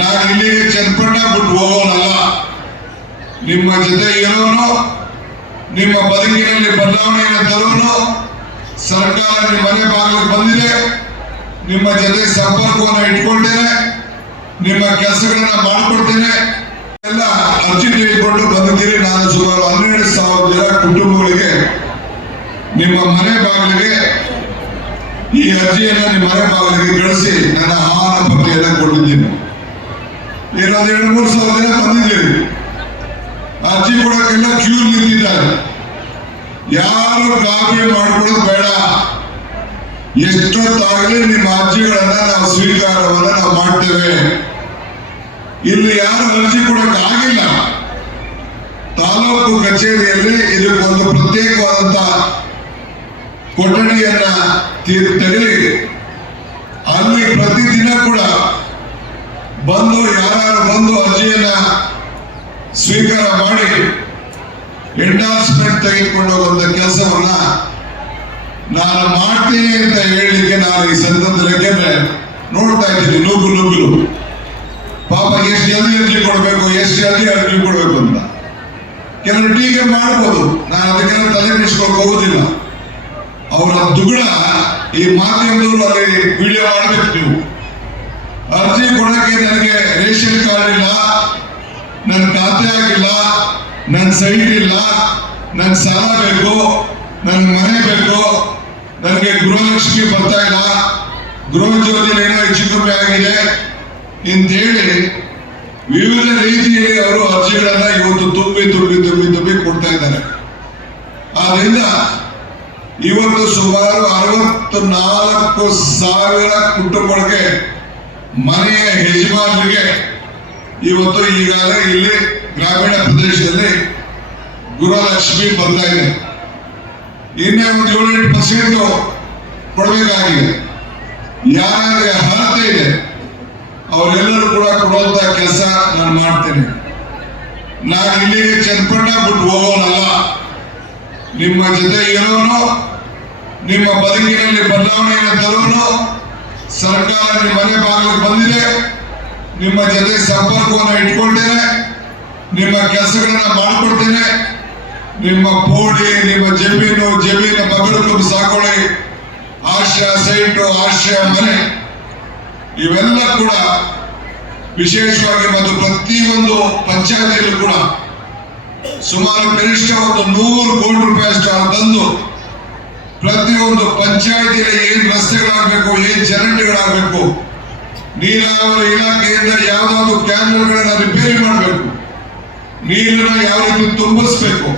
ನಾನು ಇಲ್ಲಿಗೆ ಚನ್ನಪಣ್ಣ ಬಿಟ್ಟು ಹೋಗೋನಲ್ಲ. ನಿಮ್ಮ ಜೊತೆ ಇರೋನು, ನಿಮ್ಮ ಬದುಕಿನಲ್ಲಿ ಬದಲಾವಣೆಯನ್ನು ತರೋನು. ಸರ್ಕಾರ ನಿಮ್ಮ ಮನೆ ಬಾಗಿಲಿಗೆ ಬಂದಿದೆ, ನಿಮ್ಮ ಜೊತೆ ಸಂಪರ್ಕವನ್ನು ಇಟ್ಕೊಳ್ತೇನೆ, ನಿಮ್ಮ ಕೆಲಸಗಳನ್ನ ಮಾಡಿಕೊಡ್ತೇನೆ. ಎಲ್ಲ ಅರ್ಜಿ ತೆಗೆದುಕೊಂಡು ಬಂದಿದ್ದೀರಿ. ನಾನು ಸುಮಾರು 12,000 ಜನ ಕುಟುಂಬಗಳಿಗೆ ನಿಮ್ಮ ಮನೆ ಬಾಗಿಲಿಗೆ ಈ ಅರ್ಜಿಯನ್ನು ನಿಮ್ಮ ಮನೆ ಬಾಗಿಲಿಗೆ ಕಳಿಸಿ ನನ್ನ ಆಹ್ವಾನ ಪತ್ರಿಕೆಯನ್ನು ಕೊಟ್ಟಿದ್ದೀನಿ. ಇನ್ನೊಂದು 2-3 ಸಾವಿರ ಜನ ಬಂದಿದ್ದೀರಿ. ಅರ್ಜಿ ಕೊಡೋಕೆಲ್ಲ ಕ್ಯೂ ನಿಂತಿದ್ದಾರೆ. ಯಾರು ಗಾಬರಿ ಮಾಡ್ಕೊಳ್ಳೋದು ಬೇಡ. ಎಷ್ಟೊತ್ತಾಗಲಿ ನಿಮ್ಮ ಅರ್ಜಿಗಳನ್ನ ನಾವು ಸ್ವೀಕಾರವನ್ನ ನಾವು ಮಾಡ್ತೇವೆ. ಇಲ್ಲಿ ಯಾರು ಅರ್ಜಿ ಕೊಡಕ್ಕೆ ಆಗಿಲ್ಲ, ತಾಲೂಕು ಕಚೇರಿಯಲ್ಲಿ ಇದಕ್ಕೊಂದು ಪ್ರತ್ಯೇಕವಾದಂತ ಕೊಠಡಿಯನ್ನ ತೆಗೆದು ಅಲ್ಲಿ ಪ್ರತಿದಿನ ಕೂಡ ಬಂದು ಯಾರು ಬಂದು ಅರ್ಜಿಯನ್ನ ಸ್ವೀಕಾರ ಮಾಡಿ ಎಂಡಾರ್ಸ್ಮೆಂಟ್ ತೆಗೆದುಕೊಂಡು ಹೋಗುವಂತ ಕೆಲಸವನ್ನ ನಾನು ಮಾಡ್ತೀನಿ ಅಂತ ಹೇಳಲಿಕ್ಕೆ ನಾನು ಈ ಸಂದರ್ಭದಲ್ಲಿ ನೋಡ್ತಾ ಇದ್ದೀನಿ. ನುಗ್ಗಲು ಪಾಪ ಎಷ್ಟು ಜಲ್ದಿ ಅರ್ಜಿ ಕೊಡಬೇಕು, ಎಷ್ಟು ಜಲ್ದಿ ಅರ್ಜಿ ಕೊಡಬೇಕು ಅಂತ ಕೆಲವರು ಟೀಕೆ ಮಾಡ್ಬೋದು. ನಾನು ಅದಕ್ಕೆಲ್ಲ ತಲೆ ಕೆಡಿಸ್ಕೊಂಡು ಹೋಗುದಿಲ್ಲ. ಅವರ ದುಗುಡ ಈ ಮಾಧ್ಯಮದವರು ಅಲ್ಲಿ ವಿಡಿಯೋ ಮಾಡ್ಬೇಕು. ನೀವು ಅರ್ಜಿ ಕೊಡಕ್ಕೆ ನನಗೆ ರೇಷನ್ ಕಾರ್ಡ್ ಇಲ್ಲ, ನನ್ನ ಖಾತೆ ಆಗಿಲ್ಲ, ನನ್ನ ಸೈಟ್ ಇಲ್ಲ, ನನ್ನ ಸಾಲ ಬೇಕು, ನನ್ನ ಮನೆ ಬೇಕು, ನನಗೆ ಗೃಹಲಕ್ಷ್ಮಿ ಬರ್ತಾ ಇಲ್ಲ, ಗೃಹ ಜ್ಯೋತಿ ಏನೋ ಹೆಚ್ಚು ಕಮ್ಮಿ ಆಗಿದೆ ಅಂತೇಳಿ ವಿವಿಧ ರೀತಿಯಲ್ಲಿ ಅವರು ಅರ್ಜಿಗಳನ್ನ ಇವತ್ತು ತುಂಬಿ ಕೊಡ್ತಾ ಇದ್ದಾರೆ. ಆದ್ರಿಂದ ಇವತ್ತು ಸುಮಾರು 64,000 ಕುಟುಂಬಗಳಿಗೆ ಮನೆಯ ಯಜಮಾನರಿಗೆ ಇವತ್ತು ಈಗಾಗಲೇ ಇಲ್ಲಿ ಗ್ರಾಮೀಣ ಪ್ರದೇಶದಲ್ಲಿ ಗೃಹಲಕ್ಷ್ಮಿ ಬರ್ತಾ ಇದೆ. ಇನ್ನೇ ಒಂದು 7-8% ಕೊಡಬೇಕಾಗಿದೆ. ಯಾರಿಗೆ ಅರ್ಹತೆ ಇದೆ ಅವರೆಲ್ಲರೂ ಕೂಡ ಕೊಡುವಂತ ಕೆಲಸ ನಾನು ಮಾಡ್ತೇನೆ. ನಾನು ಇಲ್ಲಿಗೆ ಚನ್ನಪಣ್ಣ ಬಿಟ್ಟು ಹೋಗೋನಲ್ಲ. ನಿಮ್ಮ ಜೊತೆ ಇರೋನು, ನಿಮ್ಮ ಬದುಕಿನಲ್ಲಿ ಬದಲಾವಣೆಯನ್ನು ತರೋನು. ಸರ್ಕಾರ ನಿಮ್ಮ ಮನೆ ಬಾಗಿಲಿಗೆ ಬಂದಿದೆ, ನಿಮ್ಮ ಜೊತೆ ಸಂಪರ್ಕವನ್ನು ಇಟ್ಕೊಳ್ತೇನೆ, ನಿಮ್ಮ ಕೆಲಸಗಳನ್ನ ಮಾಡಿಕೊಡ್ತೇನೆ. ನಿಮ್ಮ ಪೋಡಿ, ನಿಮ್ಮ ಜಮೀನು ಬಗಲು ಸಾಕೊಳ್ಳಿ, ಆಶ್ರಯ ಸೈಟು, ಆಶ್ರಯ ಮನೆ ಇವೆಲ್ಲ ಕೂಡ ವಿಶೇಷವಾಗಿ ಮತ್ತು ಪ್ರತಿಯೊಂದು ಪಂಚಾಯತಿಯಲ್ಲೂ ಕೂಡ ಸುಮಾರು ಕನಿಷ್ಠ ಒಂದು 100 ಕೋಟಿ ರೂಪಾಯಿ ಅಷ್ಟು ತಂದು ಪ್ರತಿಯೊಂದು ಪಂಚಾಯತಿಯಲ್ಲಿ ಏನ್ ರಸ್ತೆಗಳಾಗಬೇಕು, ಏನ್ ಚರಂಡಿಗಳಾಗಬೇಕು, ನೀರಾವರಿ ಇಲಾಖೆಯಿಂದ ಯಾವ್ದಾದ್ರು ಕ್ಯಾನಲ್ಗಳನ್ನ ರಿಪೇರಿ ಮಾಡಬೇಕು, ನೀರನ್ನ ಯಾವ ರೀತಿ ತುಂಬಿಸ್ಬೇಕು,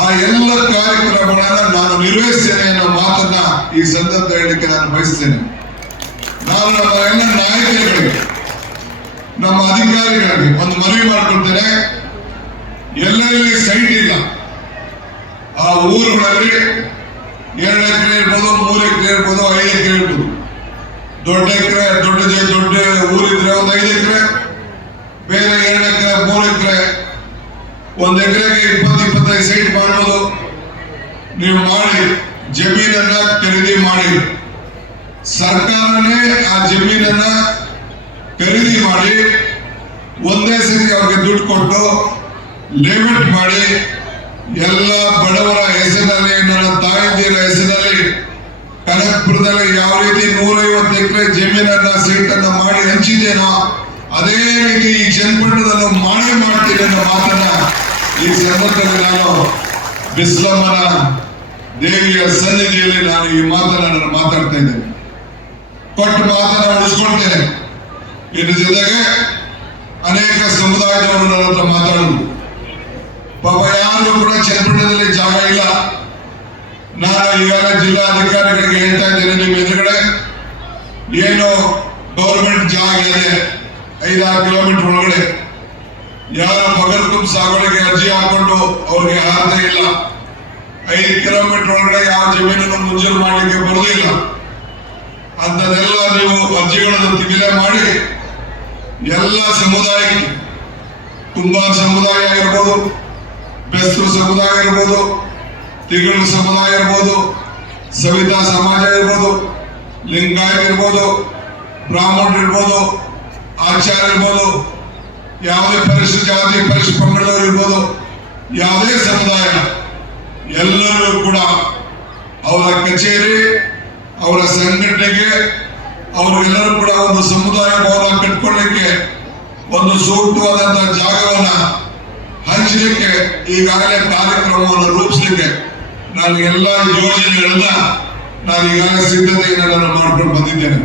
ಆ ಎಲ್ಲ ಕಾರ್ಯಕ್ರಮಗಳನ್ನ ನಾನು ನಿರ್ವಹಿಸ್ತೇನೆ ಅನ್ನೋ ಮಾತನ್ನ ಈ ಸಂದರ್ಭ ಹೇಳಲಿಕ್ಕೆ ನಾನು ಬಯಸ್ತೇನೆ. ನಾನು ನಮ್ಮ ಎಲ್ಲ ನಾಯಕರುಗಳಿಗೆ, ನಮ್ಮ ಅಧಿಕಾರಿಗಳಿಗೆ ಒಂದು ಮನವಿ ಮಾಡ್ಕೊಳ್ತೇನೆ. ಎಲ್ಲೆಲ್ಲಿ ಸೈಟ್ ಇಲ್ಲ ಆ ಊರುಗಳಲ್ಲಿ 2 ಎಕರೆ ಇರ್ಬೋದು, 3 ಎಕರೆ ಇರ್ಬೋದು, 5 ಎಕರೆ ಇರ್ಬೋದು. ದೊಡ್ಡ ಊರಿದ್ರೆ ಒಂದು 5 ಎಕರೆ, ಬೇರೆ 2 ಎಕರೆ 3 ಎಕರೆ, 1 ಎಕರೆಗೆ 20-25 ಸೈಟ್ ಮಾಡ್ಬೋದು. ನೀವು ಮಾಡಿ ಜಮೀನನ್ನ ಖರೀದಿ ಮಾಡಿ, ಸರ್ಕಾರನೇ ಆ ಜಮೀನನ್ನ ಖರೀದಿ ಮಾಡಿ ಒಂದೇ ಸರಿ ಅವ್ರಿಗೆ ದುಡ್ಡು ಕೊಟ್ಟು ಲಿಮಿಟ್ ಮಾಡಿ ಎಲ್ಲ ಬಡವರ ಹೆಸರಿನಲ್ಲಿ, ನನ್ನ ತಾಯಂದಿರ ಹೆಸರಿನಲ್ಲಿ ಕನಕಪುರದಲ್ಲಿ ಯಾವ ರೀತಿ 150 ಎಕರೆ ಜಮೀನನ್ನ ಸೈಟನ್ನ ಮಾಡಿ ಹಂಚಿದ್ದೇನೋ ಅದೇ ರೀತಿ ಈ ಚನ್ನಪಟ್ಟಣದಲ್ಲೂ ಮಾಡ್ತೀನಿ ಅನ್ನೋ ಮಾತನ್ನ ಈ ಸಂದರ್ಭದಲ್ಲಿ ನಾನು ಬಿಸ್ಲಮ್ಮನ ದೇವಿಯ ಸನ್ನಿಧಿಯಲ್ಲಿ ನಾನು ಈ ಮಾತನ್ನ ನಾನು ಮಾತಾಡ್ತಾ ಇದ್ದೇನೆ. ಕೊಟ್ಟು ಮಾತನ್ನ ಉಳಿಸ್ಕೊಳ್ತೇನೆ. ಇದ್ರ ಜೊತೆಗೆ ಅನೇಕ ಸಮುದಾಯದವರು ನನ್ನ ಹತ್ರ ಮಾತಾಡುದು. ಪಾಪ ಯಾರು ಕೂಡ ಚನ್ನಪಟ್ಟಣದಲ್ಲಿ ಜಾಗ ಇಲ್ಲ. ನಾನು ಈಗಾಗಲೇ ಜಿಲ್ಲಾಧಿಕಾರಿಗಳಿಗೆ ಹೇಳ್ತಾ ಇದ್ದೇನೆ, ನಿಮ್ಮ ಎದುರುಗಡೆ ಏನು ಗೌರ್ಮೆಂಟ್ ಜಾಗ ಇದೆ 5-6 ಕಿಲೋಮೀಟರ್ ಒಳಗಡೆ, ಯಾರ ಬಗಲ್ ಸಾಗುವಳಿಗೆ ಅರ್ಜಿ ಹಾಕೊಂಡು ಅವ್ರಿಗೆ ಅರ್ಹತೆ ಇಲ್ಲ. 5 ಕಿಲೋಮೀಟರ್ ಒಳಗಡೆ ಯಾವ ಜಮೀನನ್ನು ಮಂಜೂರು ಮಾಡಲಿಕ್ಕೆ ಬರುವುದಿಲ್ಲ. ಅಂತದೆಲ್ಲ ನೀವು ಅರ್ಜಿಗಳನ್ನು ತಿಗಿಲೆ ಮಾಡಿ ಎಲ್ಲ ಸಮುದಾಯಕ್ಕೆ, ಕುಂಬಾರ ಸಮುದಾಯ ಇರ್ಬೋದು, ಬೆಸ್ತರು ಸಮುದಾಯ ಇರ್ಬೋದು, ತಿಗಳು ಸಮುದಾಯ ಇರ್ಬೋದು, ಸವಿತಾ ಸಮಾಜ ಇರ್ಬೋದು, ಲಿಂಗಾಯತ್ ಇರ್ಬೋದು, ಬ್ರಾಹ್ಮಣರು ಇರ್ಬೋದು, ಆಚಾರ ಇರ್ಬೋದು, ಯಾವುದೇ ಪರಿಶಿಷ್ಟ ಜಾತಿ ಪರಿಶಿಷ್ಟ ಪಂಗಡದವರು ಇರ್ಬೋದು, ಯಾವುದೇ ಸಮುದಾಯ ಎಲ್ಲರೂ ಕೂಡ ಅವರ ಕಚೇರಿ, ಅವರ ಸಂಘಟನೆಗೆ, ಅವರಿಗೆಲ್ಲರೂ ಕೂಡ ಒಂದು ಸಮುದಾಯ ಭವನ ಕಟ್ಕೊಳ್ಳಿಕ್ಕೆ ಒಂದು ಸೂಕ್ತವಾದಂತಹ ಜಾಗವನ್ನ ಹಂಚಲಿಕ್ಕೆ ಈಗಾಗಲೇ ಕಾರ್ಯಕ್ರಮವನ್ನು ರೂಪಿಸಲಿಕ್ಕೆ ನಾನು ಎಲ್ಲ ಯೋಜನೆಗಳನ್ನ ನಾನು ಈಗಾಗಲೇ ಸಿದ್ಧತೆಯನ್ನು ನಾನು ಮಾಡ್ಕೊಂಡು ಬಂದಿದ್ದೇನೆ.